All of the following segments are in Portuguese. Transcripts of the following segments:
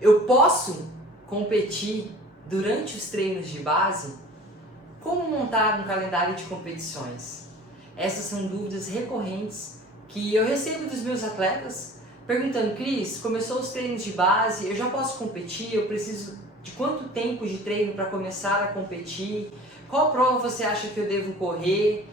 Eu posso competir durante os treinos de base? Como montar um calendário de competições? Essas são dúvidas recorrentes que eu recebo dos meus atletas perguntando: Cris, começou os treinos de base, eu já posso competir? Eu preciso de quanto tempo de treino para começar a competir? Qual prova você acha que eu devo correr?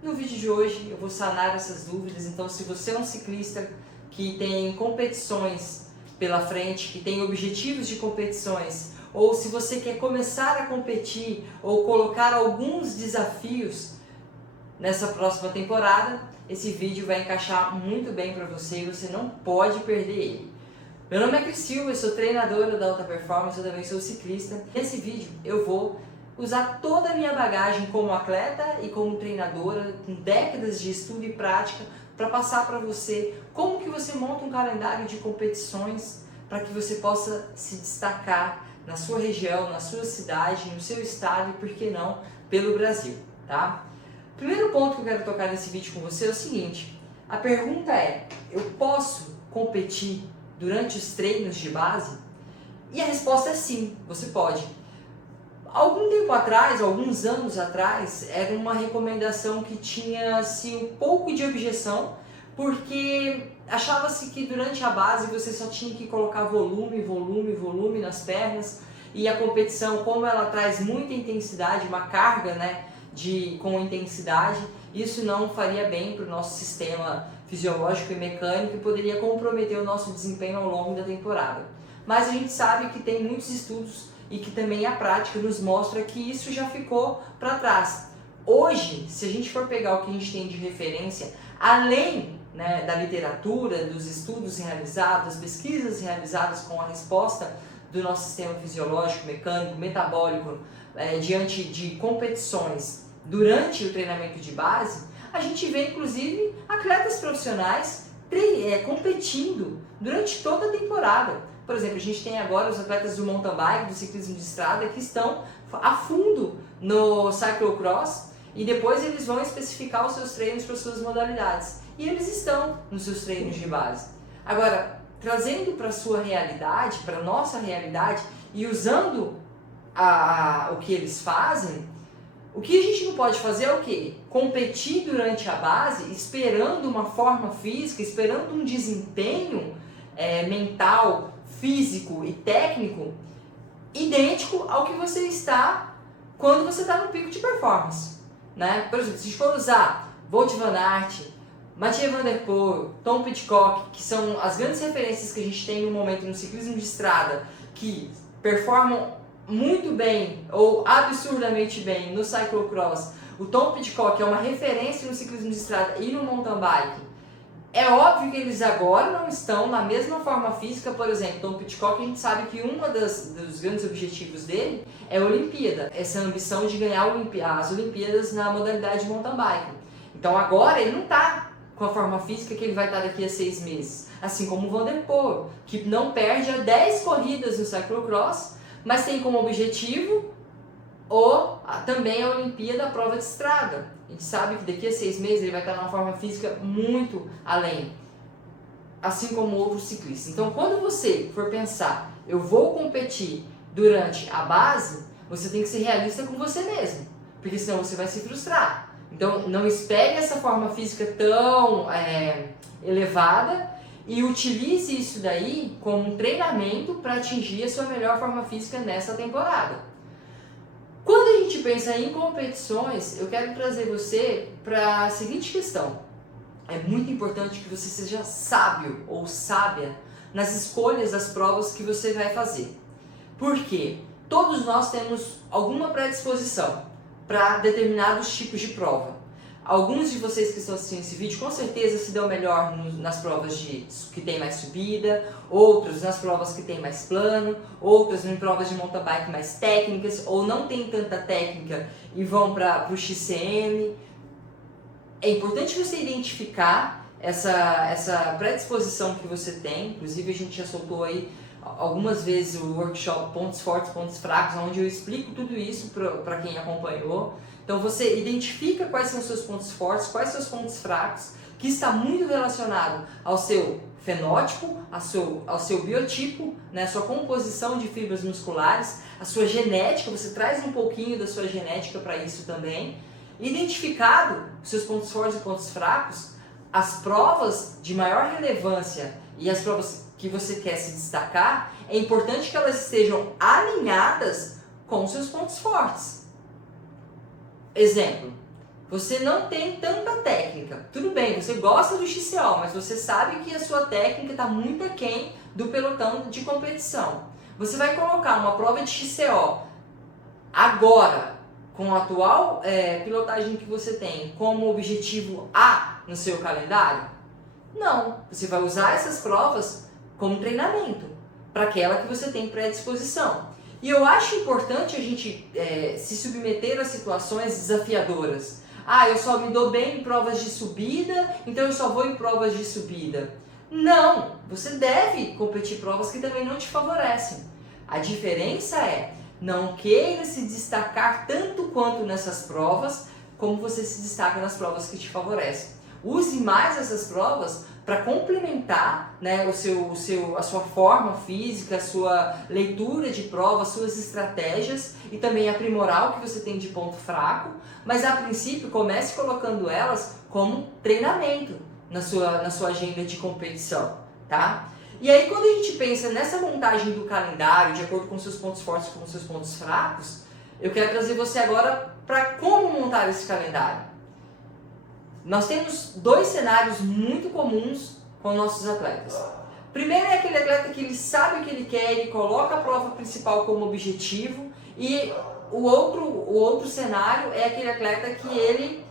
No vídeo de hoje eu vou sanar essas dúvidas. Então, se você é um ciclista que tem competições pela frente, que tem objetivos de competições, ou se você quer começar a competir ou colocar alguns desafios nessa próxima temporada, esse vídeo vai encaixar muito bem para você e você não pode perder ele. Meu nome é Cris Silva, eu sou treinadora da Alta Performance, eu também sou ciclista. Nesse vídeo eu vou usar toda a minha bagagem como atleta e como treinadora, com décadas de estudo e prática, para passar para você como que você monta um calendário de competições para que você possa se destacar na sua região, na sua cidade, no seu estado e, por que não, pelo Brasil, tá? O primeiro ponto que eu quero tocar nesse vídeo com você é o seguinte: a pergunta é, eu posso competir durante os treinos de base? E a resposta é sim, você pode. Algum tempo atrás, alguns anos atrás, era uma recomendação que tinha assim, um pouco de objeção, porque achava-se que durante a base você só tinha que colocar volume nas pernas, e a competição, como ela traz muita intensidade, uma carga, né, com intensidade, isso não faria bem para o nosso sistema fisiológico e mecânico e poderia comprometer o nosso desempenho ao longo da temporada. Mas a gente sabe que tem muitos estudos e que também a prática nos mostra que isso já ficou para trás. Hoje, se a gente for pegar o que a gente tem de referência, além, né, da literatura, dos estudos realizados, das pesquisas realizadas com a resposta do nosso sistema fisiológico, mecânico, metabólico, diante de competições durante o treinamento de base, a gente vê inclusive atletas profissionais competindo durante toda a temporada. Por exemplo, a gente tem agora os atletas do mountain bike, do ciclismo de estrada, que estão a fundo no cyclocross e depois eles vão especificar os seus treinos para as suas modalidades. E eles estão nos seus treinos de base. Agora, trazendo para a sua realidade, para a nossa realidade e usando o que eles fazem, o que a gente não pode fazer é o quê? Competir durante a base esperando uma forma física, esperando um desempenho mental, físico e técnico idêntico ao que você está quando você está no pico de performance, né? Por exemplo, se a gente for usar Wout van Aert, Mathieu van der Poel, Tom Pidcock, que são as grandes referências que a gente tem no momento no ciclismo de estrada, que performam muito bem ou absurdamente bem no cyclocross, o Tom Pidcock é uma referência no ciclismo de estrada e no mountain bike. É óbvio que eles agora não estão na mesma forma física. Por exemplo, Tom Pidcock, a gente sabe que um dos grandes objetivos dele é a Olimpíada, essa ambição de ganhar as Olimpíadas na modalidade mountain bike. Então agora ele não está com a forma física que ele vai estar daqui a 6 meses, assim como o Van der Poel, que não perde a 10 corridas no cyclocross, mas tem como objetivo também a Olimpíada, a prova de estrada. A gente sabe que daqui a 6 meses ele vai estar numa forma física muito além, assim como outros ciclistas. Então, quando você for pensar, eu vou competir durante a base, você tem que ser realista com você mesmo, porque senão você vai se frustrar. Então, não espere essa forma física tão elevada e utilize isso daí como um treinamento para atingir a sua melhor forma física nessa temporada. Quando a gente pensa em competições, eu quero trazer você para a seguinte questão. É muito importante que você seja sábio ou sábia nas escolhas das provas que você vai fazer. Por quê? Todos nós temos alguma predisposição para determinados tipos de prova. Alguns de vocês que estão assistindo esse vídeo com certeza se dão melhor nas provas que tem mais subida, outros nas provas que tem mais plano, outros em provas de mountain bike mais técnicas, ou não tem tanta técnica e vão para o XCM. É importante você identificar essa predisposição que você tem. Inclusive a gente já soltou aí algumas vezes o workshop Pontos Fortes, Pontos Fracos, onde eu explico tudo isso para quem acompanhou. Então você identifica quais são os seus pontos fortes, quais são os pontos fracos, que está muito relacionado ao seu fenótipo, ao seu biotipo, né, a sua composição de fibras musculares, a sua genética, você traz um pouquinho da sua genética para isso também. Identificado os seus pontos fortes e pontos fracos, as provas de maior relevância e as provas que você quer se destacar, é importante que elas estejam alinhadas com os seus pontos fortes. Exemplo, você não tem tanta técnica. Tudo bem, você gosta do XCO, mas você sabe que a sua técnica está muito aquém do pelotão de competição. Você vai colocar uma prova de XCO agora, com a atual pilotagem que você tem, como objetivo A no seu calendário? Não, você vai usar essas provas como treinamento para aquela que você tem predisposição. E eu acho importante a gente se submeter a situações desafiadoras. Ah, eu só me dou bem em provas de subida, então eu só vou em provas de subida. Não, você deve competir provas que também não te favorecem. A diferença é, não queira se destacar tanto quanto nessas provas, como você se destaca nas provas que te favorecem. Use mais essas provas para complementar, né, a sua forma física, a sua leitura de prova, suas estratégias e também aprimorar o que você tem de ponto fraco, mas a princípio comece colocando elas como treinamento na sua agenda de competição, tá? E aí quando a gente pensa nessa montagem do calendário, de acordo com seus pontos fortes e com seus pontos fracos, eu quero trazer você agora para como montar esse calendário. Nós temos dois cenários muito comuns com nossos atletas. Primeiro é aquele atleta que ele sabe o que ele quer, ele coloca a prova principal como objetivo, e o outro cenário é aquele atleta que ele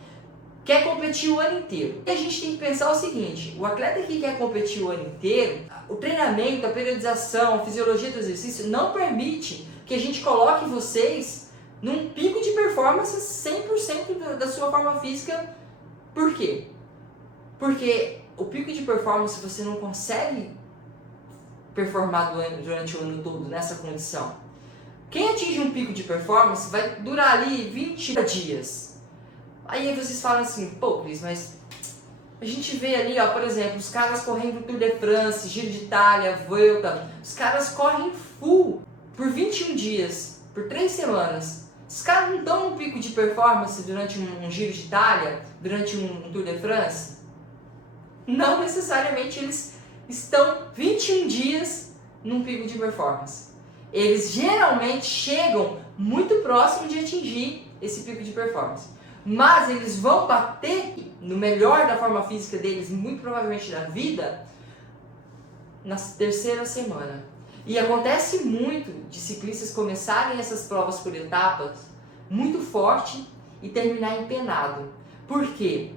quer competir o ano inteiro. E a gente tem que pensar o seguinte, o atleta que quer competir o ano inteiro, o treinamento, a periodização, a fisiologia do exercício não permite que a gente coloque vocês num pico de performance 100% da sua forma física. Por quê? Porque o pico de performance você não consegue performar durante o ano todo nessa condição. Quem atinge um pico de performance vai durar ali 20 dias. Aí vocês falam assim, pô Cris, mas a gente vê ali, ó, por exemplo, os caras correndo Tour de France, Giro de Itália, Vuelta, os caras correm full por 21 dias, por 3 semanas. Os caras não estão num pico de performance durante um Giro de Itália, durante um Tour de France? Não necessariamente eles estão 21 dias num pico de performance. Eles geralmente chegam muito próximo de atingir esse pico de performance. Mas eles vão bater no melhor da forma física deles, muito provavelmente da vida, na terceira semana. E acontece muito de ciclistas começarem essas provas por etapas muito forte e terminar empenado. Por quê?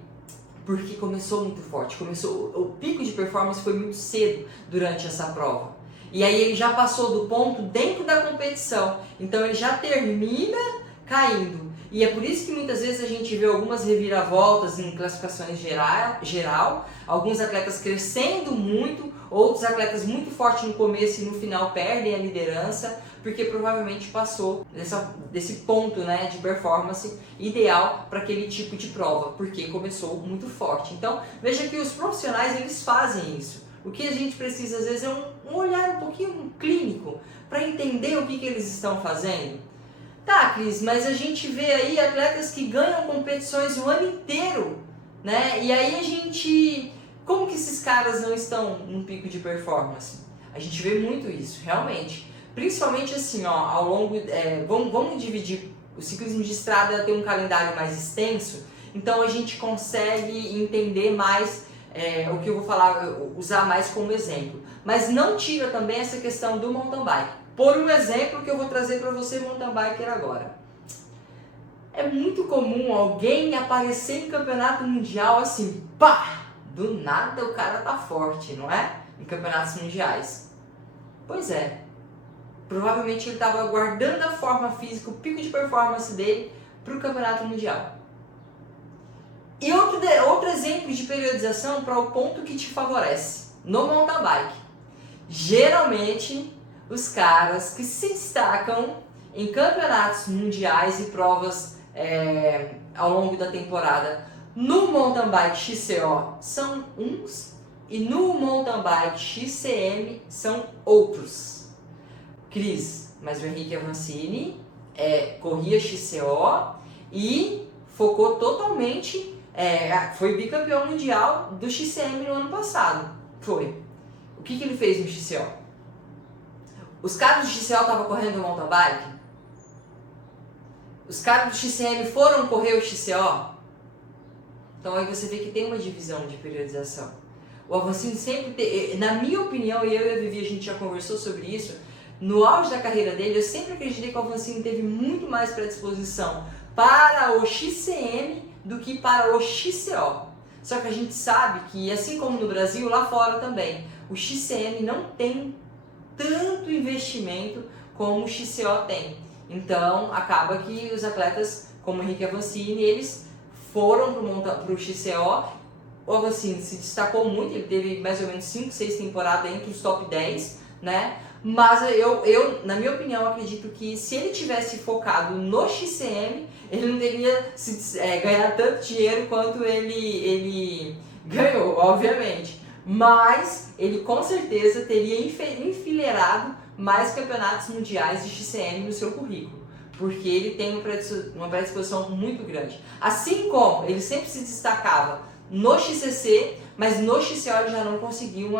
Porque começou muito forte, o pico de performance foi muito cedo durante essa prova. E aí ele já passou do ponto dentro da competição, então ele já termina caindo. E é por isso que muitas vezes a gente vê algumas reviravoltas em classificações geral, alguns atletas crescendo muito, outros atletas muito fortes no começo e no final perdem a liderança, porque provavelmente passou desse ponto, né, de performance ideal para aquele tipo de prova, porque começou muito forte. Então veja que os profissionais eles fazem isso. O que a gente precisa às vezes é um olhar um pouquinho clínico para entender o que eles estão fazendo. Tá, Cris, mas a gente vê aí atletas que ganham competições o ano inteiro, né? E aí a gente... Como que esses caras não estão num pico de performance? A gente vê muito isso, realmente. Principalmente assim, ó, ao longo... vamos dividir o ciclismo de estrada, tem um calendário mais extenso, então a gente consegue entender mais o que eu vou falar, usar mais como exemplo. Mas não tira também essa questão do mountain bike. Por um exemplo que eu vou trazer para você, mountain biker, agora. É muito comum alguém aparecer em campeonato mundial assim, pá! Do nada o cara tá forte, não é? Em campeonatos mundiais. Pois é. Provavelmente ele estava guardando a forma física, o pico de performance dele para o campeonato mundial. E outro exemplo de periodização para o ponto que te favorece. No mountain bike. Geralmente... os caras que se destacam em campeonatos mundiais e provas ao longo da temporada no mountain bike XCO são uns e no mountain bike XCM são outros. Cris, mas o Henrique Avancini corria XCO e focou totalmente, foi bicampeão mundial do XCM no ano passado. Foi. O que ele fez no XCO? Os caras do XCO estavam correndo mountain bike? Os caras do XCM foram correr o XCO? Então aí você vê que tem uma divisão de periodização. O Avancini sempre tem, na minha opinião, e eu e a Vivi, a gente já conversou sobre isso, no auge da carreira dele, eu sempre acreditei que o Avancini teve muito mais predisposição para o XCM do que para o XCO. Só que a gente sabe que, assim como no Brasil, lá fora também, o XCM não tem tanto investimento como o XCO tem. Então, acaba que os atletas, como o Henrique Avancini, eles foram para o XCO. O Avancini se destacou muito, ele teve mais ou menos 5, 6 temporadas entre os top 10, né? Mas eu, na minha opinião, acredito que se ele tivesse focado no XCM, ele não teria ganhado tanto dinheiro quanto ele ganhou, obviamente. Mas ele com certeza teria enfileirado mais campeonatos mundiais de XCM no seu currículo, porque ele tem uma predisposição muito grande. Assim como ele sempre se destacava no XCC, mas no XCO ele já não conseguiu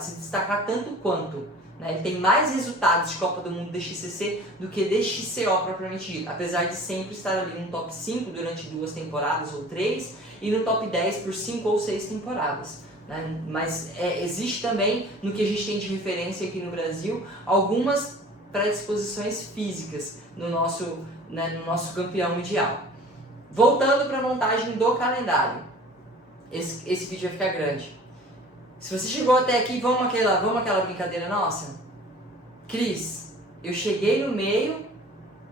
se destacar tanto quanto. Né? Ele tem mais resultados de Copa do Mundo de XCC do que de XCO propriamente dito, apesar de sempre estar ali no top 5 durante 2 temporadas ou 3 e no top 10 por 5 ou 6 temporadas. Né? Mas existe também, no que a gente tem de referência aqui no Brasil, algumas predisposições físicas no nosso campeão mundial. Voltando para a montagem do calendário, esse vídeo vai ficar grande. Se você chegou até aqui, vamos aquela brincadeira nossa? Cris, eu cheguei no meio,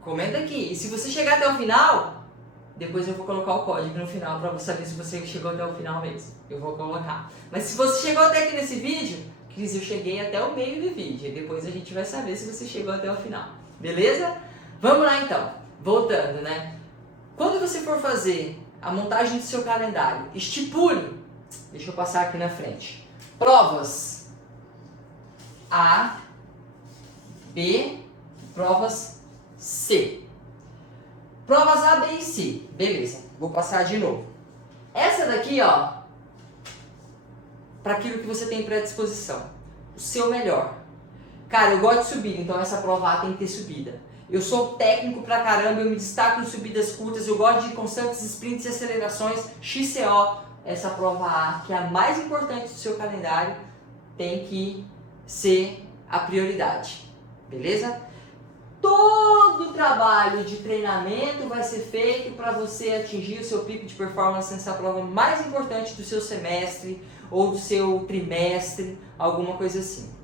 comenta aqui. E se você chegar até o final, depois eu vou colocar o código no final para saber se você chegou até o final mesmo. Eu vou colocar. Mas se você chegou até aqui nesse vídeo, Cris, eu cheguei até o meio do vídeo. E depois a gente vai saber se você chegou até o final. Beleza? Vamos lá então. Voltando, né? Quando você for fazer a montagem do seu calendário, estipule. Deixa eu passar aqui na frente. Provas A, B, provas C. Provas A, B e C. Beleza, vou passar de novo. Essa daqui, ó, para aquilo que você tem predisposição. O seu melhor. Cara, eu gosto de subida, então essa prova A tem que ter subida. Eu sou técnico pra caramba, eu me destaco em subidas curtas, eu gosto de constantes sprints e acelerações, XCO. Essa prova A, que é a mais importante do seu calendário, tem que ser a prioridade, beleza? Todo o trabalho de treinamento vai ser feito para você atingir o seu pico de performance nessa prova mais importante do seu semestre ou do seu trimestre, alguma coisa assim.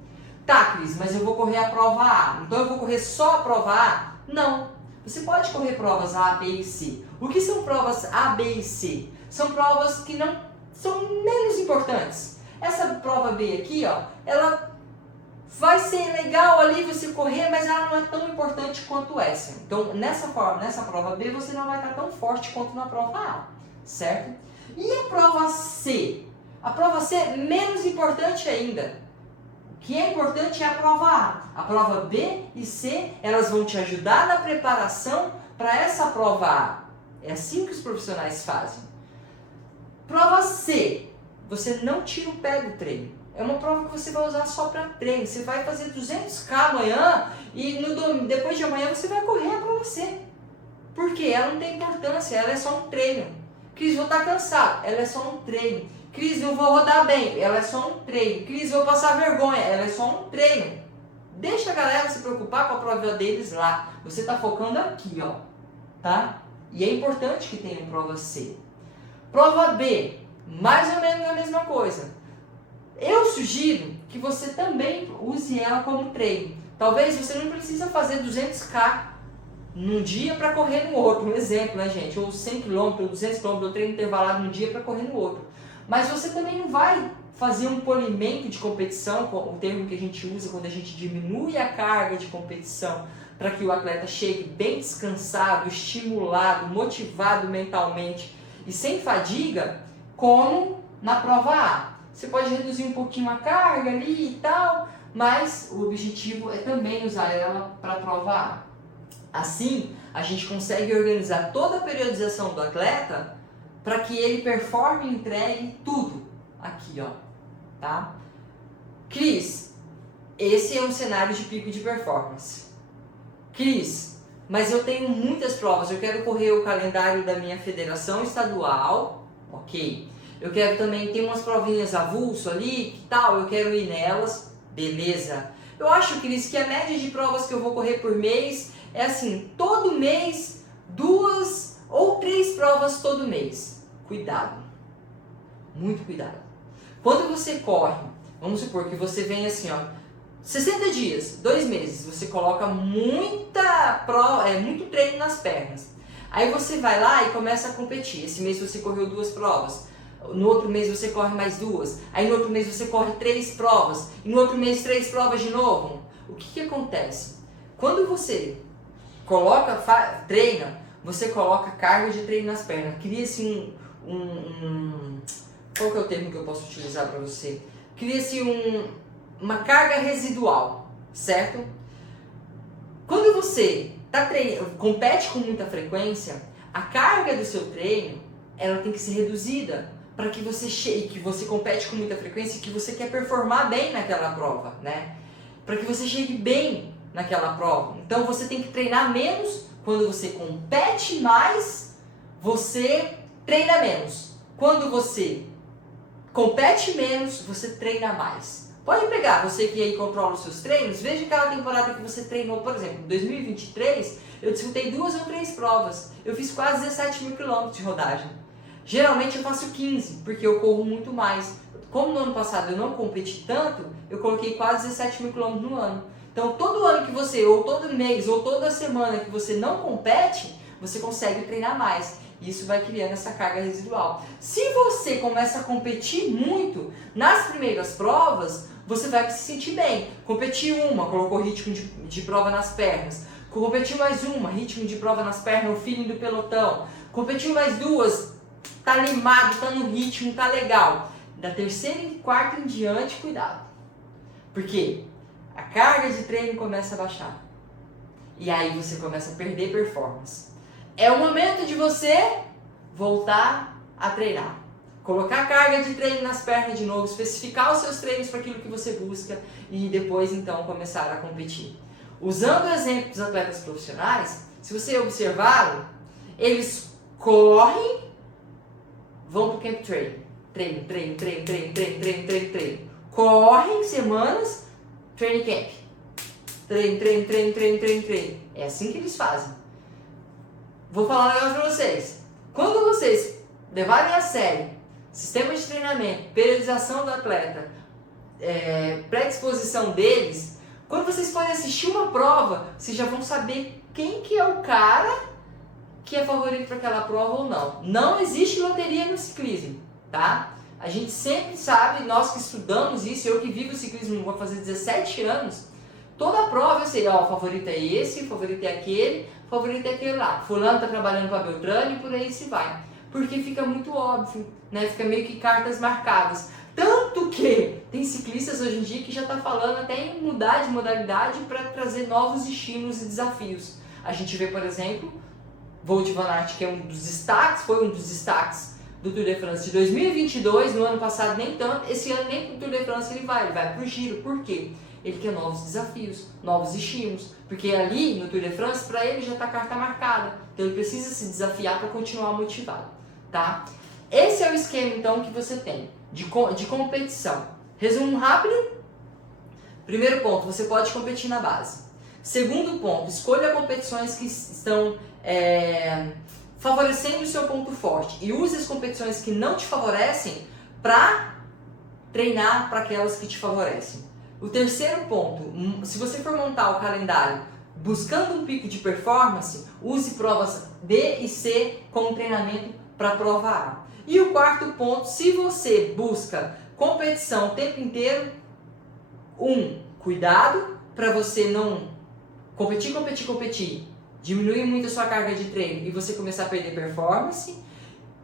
Tá, Cris, mas eu vou correr a prova A, então eu vou correr só a prova A? Não, você pode correr provas A, B e C. O que são provas A, B e C? São provas que não são menos importantes. Essa prova B aqui, ó, ela vai ser legal ali você correr, mas ela não é tão importante quanto essa. Então, nessa prova B, você não vai estar tão forte quanto na prova A, certo? E a prova C? A prova C é menos importante ainda. O que é importante é a prova A. A prova B e C, elas vão te ajudar na preparação para essa prova A. É assim que os profissionais fazem. Prova C, você não tira o pé do treino. É uma prova que você vai usar só para treino. Você vai fazer 200km amanhã e depois de amanhã você vai correr a prova C. Por quê? Ela não tem importância, ela é só um treino. Cris, vou estar cansado, ela é só um treino. Cris, não vou rodar bem, ela é só um treino. Cris, vou passar vergonha, ela é só um treino. Deixa a galera se preocupar com a prova deles lá. Você está focando aqui, ó, tá? E é importante que tenha prova C. Prova B, mais ou menos a mesma coisa. Eu sugiro que você também use ela como treino. Talvez você não precisa fazer 200km num dia para correr no outro. Um exemplo, né, gente? Ou 100km, ou 200km, ou treino intervalado num dia para correr no outro. Mas você também não vai fazer um polimento de competição, o termo que a gente usa quando a gente diminui a carga de competição, para que o atleta chegue bem descansado, estimulado, motivado mentalmente e sem fadiga, como na prova A. você pode reduzir um pouquinho a carga ali e tal, mas o objetivo é também usar ela para a prova A. Assim, a gente consegue organizar toda a periodização do atleta para que ele performe e entregue tudo aqui, ó, tá? Cris, esse é um cenário de pico de performance. Cris, mas eu tenho muitas provas, eu quero correr o calendário da minha federação estadual, ok? Eu quero também ter umas provinhas avulso ali, que tal, eu quero ir nelas, beleza. Eu acho, Cris, que a média de provas que eu vou correr por mês é assim, todo mês, 2 ou 3 provas todo mês. Cuidado, muito cuidado. Quando você corre, vamos supor que você vem assim, ó, 60 dias, 2 meses, você coloca muito treino nas pernas. Aí você vai lá e começa a competir. Esse mês você correu 2 provas. No outro mês você corre mais 2. Aí no outro mês você corre 3 provas. E no outro mês 3 provas de novo. O que acontece? Quando você treina, você coloca carga de treino nas pernas. Cria-se qual que é o termo que eu posso utilizar para você? Cria-se uma carga residual, certo? Quando você compete com muita frequência, a carga do seu treino ela tem que ser reduzida para que você chegue, que você compete com muita frequência e que você quer performar bem naquela prova, né? Para que você chegue bem naquela prova. Então você tem que treinar menos. Quando você compete mais, você treina menos. Quando você compete menos, você treina mais. Pode pegar, você que aí controla os seus treinos, veja aquela temporada que você treinou, por exemplo, em 2023, eu disputei 2 ou 3 provas. Eu fiz quase 17 mil quilômetros de rodagem. Geralmente eu faço 15, porque eu corro muito mais. Como no ano passado eu não competi tanto, eu coloquei quase 17 mil quilômetros no ano. Então todo ano que você, ou todo mês, ou toda semana que você não compete, você consegue treinar mais. Isso vai criando essa carga residual. Se você começa a competir muito nas primeiras provas, você vai se sentir bem. Competiu uma, colocou ritmo de prova nas pernas. Competiu mais uma, ritmo de prova nas pernas, o feeling do pelotão. Competiu mais 2, tá animado, tá no ritmo, tá legal. Da terceira e quarta em diante, cuidado. Porque a carga de treino começa a baixar. E aí você começa a perder performance. É o momento de você voltar a treinar. Colocar carga de treino nas pernas de novo, especificar os seus treinos para aquilo que você busca e depois então começar a competir. Usando o exemplo dos atletas profissionais, se você observar, eles correm, vão para o camp training. Treino. Correm semanas, training camp. Treino. É assim que eles fazem. Vou falar um negócio pra vocês. Quando vocês levarem a sério sistema de treinamento, periodização do atleta, predisposição deles, quando vocês forem assistir uma prova, vocês já vão saber quem que é o cara que é favorito para aquela prova ou não. Não existe loteria no ciclismo, tá? A gente sempre sabe, nós que estudamos isso, eu que vivo o ciclismo, vou fazer 17 anos, toda prova eu sei, ó, o favorito é esse, o favorito é aquele, o favorito é aquele lá. Fulano tá trabalhando para Beltrano e por aí se vai. Porque fica muito óbvio, né? Fica meio que cartas marcadas. Tanto que tem ciclistas hoje em dia que já tá falando até em mudar de modalidade para trazer novos estímulos e desafios. A gente vê, por exemplo, Wout van Aert, que é foi um dos destaques do Tour de France de 2022, no ano passado nem tanto, esse ano nem pro Tour de France ele vai pro Giro. Por quê? Ele quer novos desafios, novos estímulos, porque ali no Tour de France, para ele já está a carta marcada, então ele precisa se desafiar para continuar motivado, tá? Esse é o esquema então que você tem de competição. Resumo rápido. Primeiro ponto, você pode competir na base. Segundo ponto, escolha competições que estão favorecendo o seu ponto forte e use as competições que não te favorecem para treinar para aquelas que te favorecem. O terceiro ponto, se você for montar o calendário buscando um pico de performance, use provas B e C como treinamento para a prova A. E o quarto ponto, se você busca competição o tempo inteiro, cuidado para você não competir, diminuir muito a sua carga de treino e você começar a perder performance.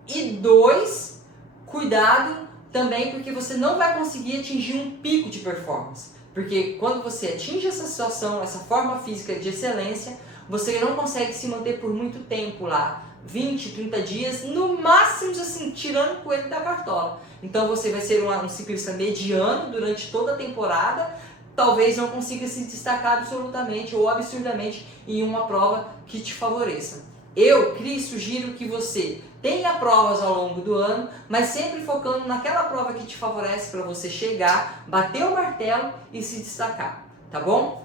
E 2, cuidado também porque você não vai conseguir atingir um pico de performance. Porque quando você atinge essa situação, essa forma física de excelência, você não consegue se manter por muito tempo lá, 20, 30 dias, no máximo assim, tirando o coelho da cartola. Então você vai ser um ciclista mediano durante toda a temporada, talvez não consiga se destacar absolutamente ou absurdamente em uma prova que te favoreça. Eu, Cris, sugiro que você tenha provas ao longo do ano, mas sempre focando naquela prova que te favorece para você chegar, bater o martelo e se destacar, tá bom?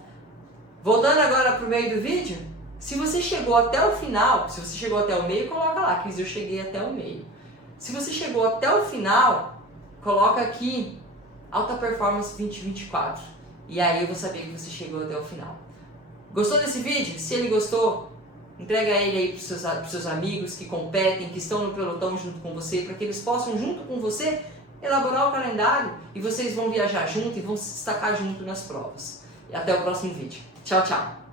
Voltando agora para o meio do vídeo, se você chegou até o final, se você chegou até o meio, coloca lá, Cris, eu cheguei até o meio. Se você chegou até o final, coloca aqui Alta Performance 2024. E aí eu vou saber que você chegou até o final. Gostou desse vídeo? Se ele gostou, entrega ele aí para os seus amigos que competem, que estão no pelotão junto com você, para que eles possam, junto com você, elaborar o calendário e vocês vão viajar junto e vão se destacar junto nas provas. E até o próximo vídeo. Tchau, tchau!